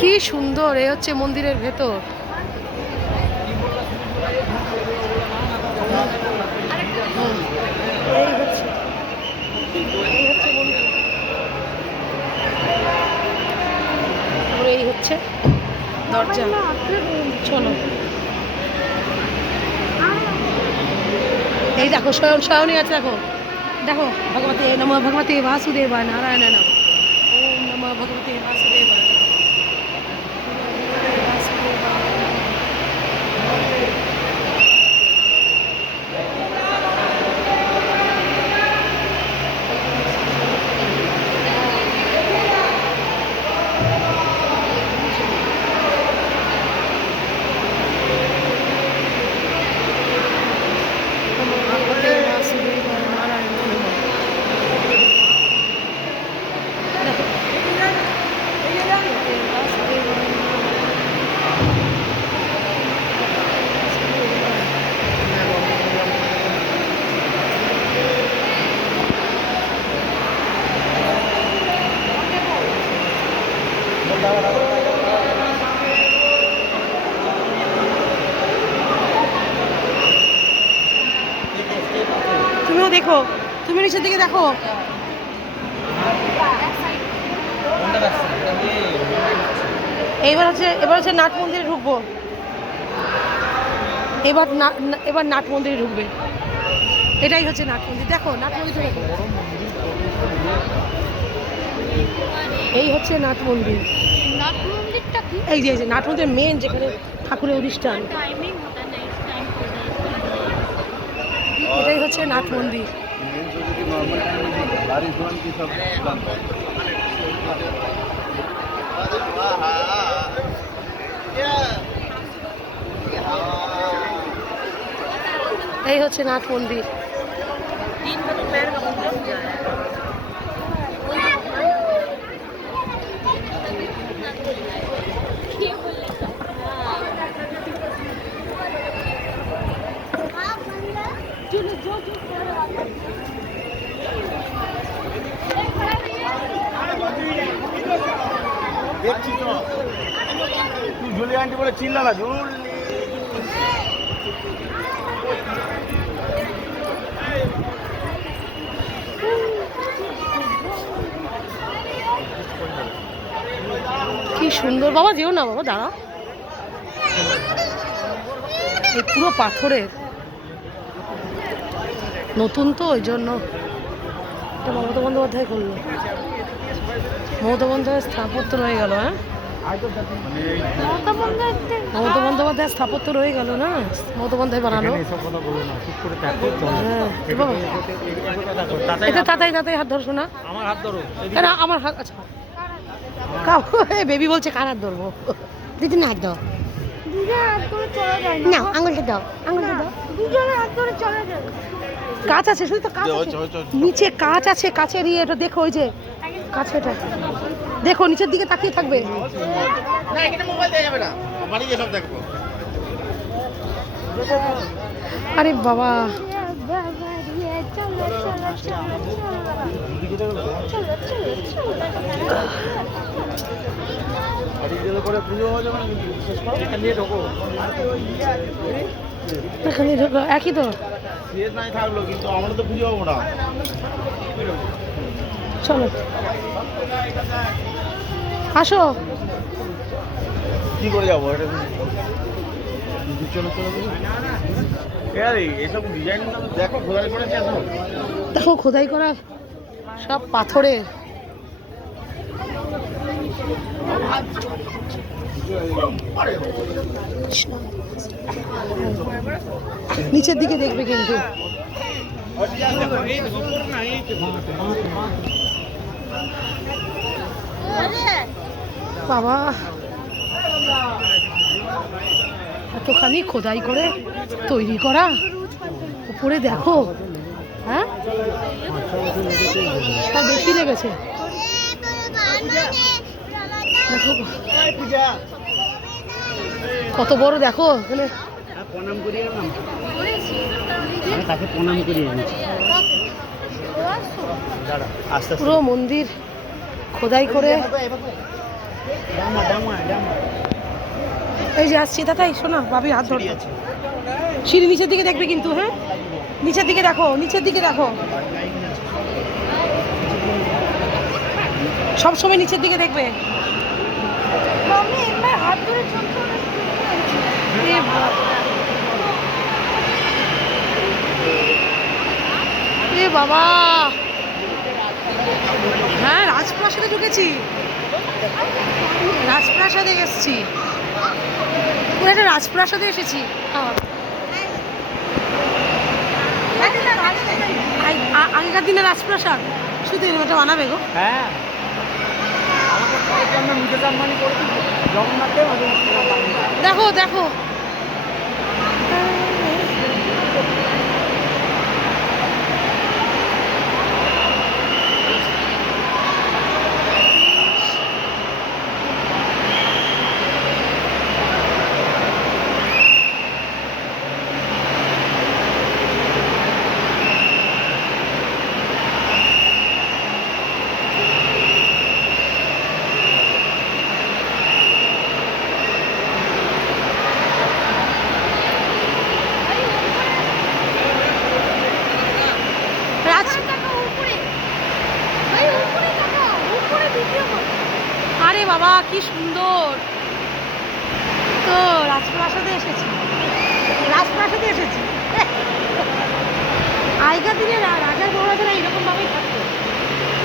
কি সুন্দর! এই হচ্ছে মন্দিরের ভেতর। এই হচ্ছে মন্দির। এই হচ্ছে দরজা। চলো, এই দেখো শয়নী আছে, দেখো দেখো। ভগবতে নমঃ ভগবতে বাসুদেবায় নারায়ণ নমঃ। ওম নমঃ ভগবতে বাসুদেবায়। তুমিও দেখো, তুমি নিচের দিকে দেখো। এবার হচ্ছে নাট মন্দিরে ঢুকবো। এবার নাট মন্দিরে ঢুকবে। এটাই হচ্ছে নাট মন্দির। দেখো নাট মন্দির, দেখো এই হচ্ছে নাট মন্দির। এই যে নাট মন্দির মেন, যেখানে ঠাকুরের অনুষ্ঠান, এটাই হচ্ছে নাট মন্দির। এই হচ্ছে নাট মন্দির। দেখছি তো তুই ঝুলি আনটি বলে চিল্লা না ঝুল। কি সুন্দর! বাবা যেও না, বাবা দাঁড়াও। এই পুরো পাথরের, নতুন তো ওই জন্য। মমতা বন্দ্যোপাধ্যায় করলো। মমতা বন্দ্যোপাধ্যায় স্থাপত্য রয়ে গেল। হ্যাঁ, মমতা বন্দ্যোপাধ্যায় স্থাপত্য রয়ে গেল না, মমতা বন্দ্যোপাধ্যায় বানালো। হ্যাঁ, এটা তাতাই হাত ধরছো না? আমার হাত ধরো। কেন আমার হাত? আচ্ছা, বেবি বলছে কার হাত ধরবো? দিদি না হাত দাও, না আঙুলটা দাও, আঙুলটা দাও। কাঁচ আছে, শুধু তো কাঁচ আছে, নিচে কাঁচ আছে, কাঁচের এটা দেখো, ওই যে কাছেটা দেখো, নিচের দিকে তাকিয়ে থাকবে। না এখানে মোবাইল দেয়া যাবে না, বাড়ি গিয়ে সব দেখবো। আরে বাবা, এখানে একই তো নাই থাকলো, কিন্তু আমরা তো পুজো হবো না। চলো আসো। কি করে যাবো? এটা চলো এসব ডিজাইন দেখো, খোদাই করেছে এখন। দেখো খোদাই করা সব পাথরের। নিচের দিকে দেখবে কিন্তু। বাবা, এতখানি খোদাই করে তৈরি করা, উপরে দেখো। হ্যাঁ, সব বেশি লেগেছে। দেখো কত বড়, দেখো এখানে প্রণাম করি, তাকে প্রণাম করি। পুরো মন্দির খোদাই করে ডামা ডামা ডামা এই যে আসছি দাদাই, শোনো ভাবি হাত ধরতে। সিঁড়ি নিচের দিকে দেখবে কিন্তু, হ্যাঁ নিচের দিকে দেখো, নিচের দিকে দেখো, সব সময় নিচের দিকে দেখবে। এ বাবা। এ বাবা, হ্যাঁ রাজপ্রাসাদে ঢুকেছি, রাজপ্রাসাদে এসেছি, পুরো একটা রাজপ্রাসাদে এসেছি। আগেকার দিনে রাজপ্রাসাদ শুধু এটা বানাবে গো। হ্যাঁ আমাদের মুকেশ আম্বানি করে জগন্নাথে দেখো দেখো, আরে বাবা কি সুন্দর, তো রাজপ্রাসাদে এসেছি, রাজপ্রাসাদে এসেছি। আগেকার দিনে রাজার মহারাজারা এরকম ভাবেই থাকতো,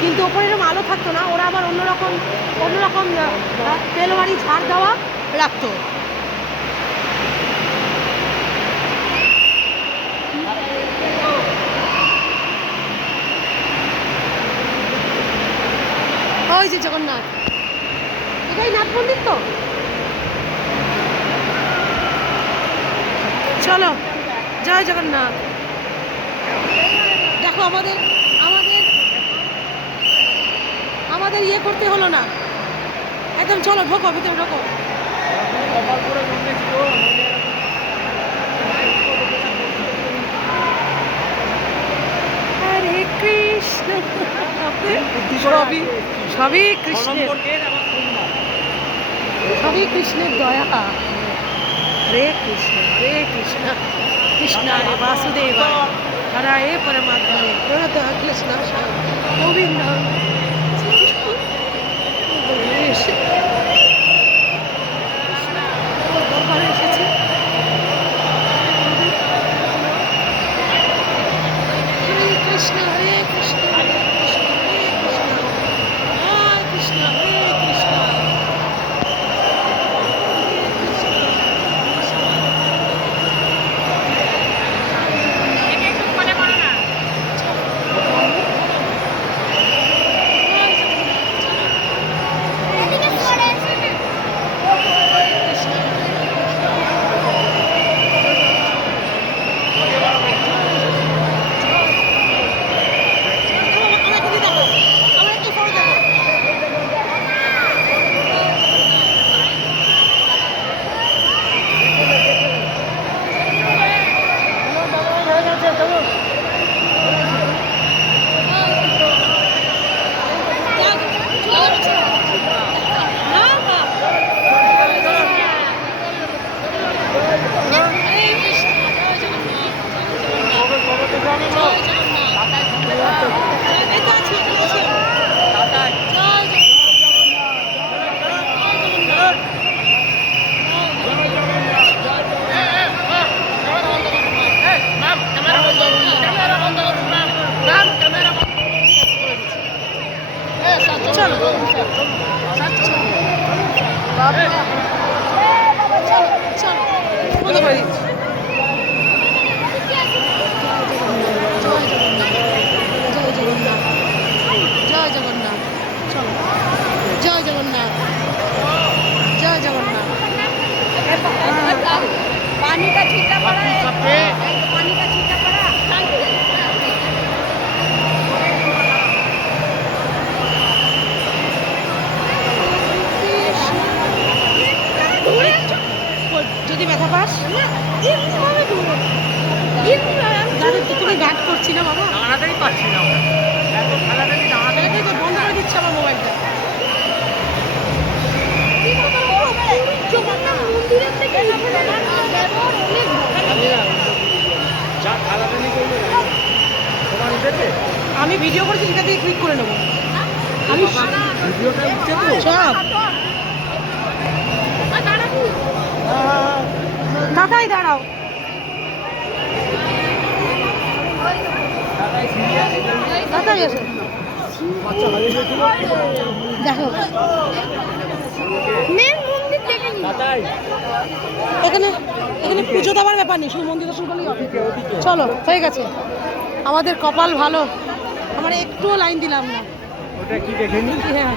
কিন্তু ওপরে এরকম আলো থাকতো না, ওরা আবার অন্যরকম অন্যরকম তেলবাড়ি ঝাড় দেওয়া রাখতো। ওই যে জগন্নাথ, এটাই নাথ মন্দির তো। চলো জয় জগন্নাথ। দেখো আমাদের আমাদের আমাদের ইয়ে করতে হলো না একদম, চলো ঢোকো ভিতরে ঢোকো। হরে কৃষ্ণ, সবই সবই কৃষ্ণের, সবই কৃষ্ণের দয়া। হরে কৃষ্ণ হরে কৃষ্ণ, কৃষ্ণায় বাসুদেবায় হরায়ে পরমাত্মনে প্রণত কৃষ্ণ গোবিন্দ। দরবারে এসেছি, হরে কৃষ্ণ হরে কৃষ্ণ হরে কৃষ্ণ হরে কৃষ্ণ হরে কৃষ্ণ। पानी का छींटा पड़ा है, पानी का छींटा पड़ा। যদি ব্যথা পাস তুমি গার্ড করছি না বাবা, দাঁড়াতেই পারছি না, বন্ধ করে দিচ্ছে আমার মোবাইলটা। আমি ভিডিও করেছি, সেটা দিয়ে ক্লিক করে নেবো আমি ভিডিওটা উঠছে তো? সব। দাদাই দাঁড়াও, দাদাই এসো বাচ্চা হারিয়ে গেছিল। দেখো দাদাই, এখানে এখানে পুজো দেওয়ার ব্যাপার নেই, শুধু মন্দির দর্শন করলেই হবে। চলো হয়ে গেছে, আমাদের কপাল ভালো, আমরা একটুও লাইন দিলাম না। ওটা কি দেখে নি? হ্যাঁ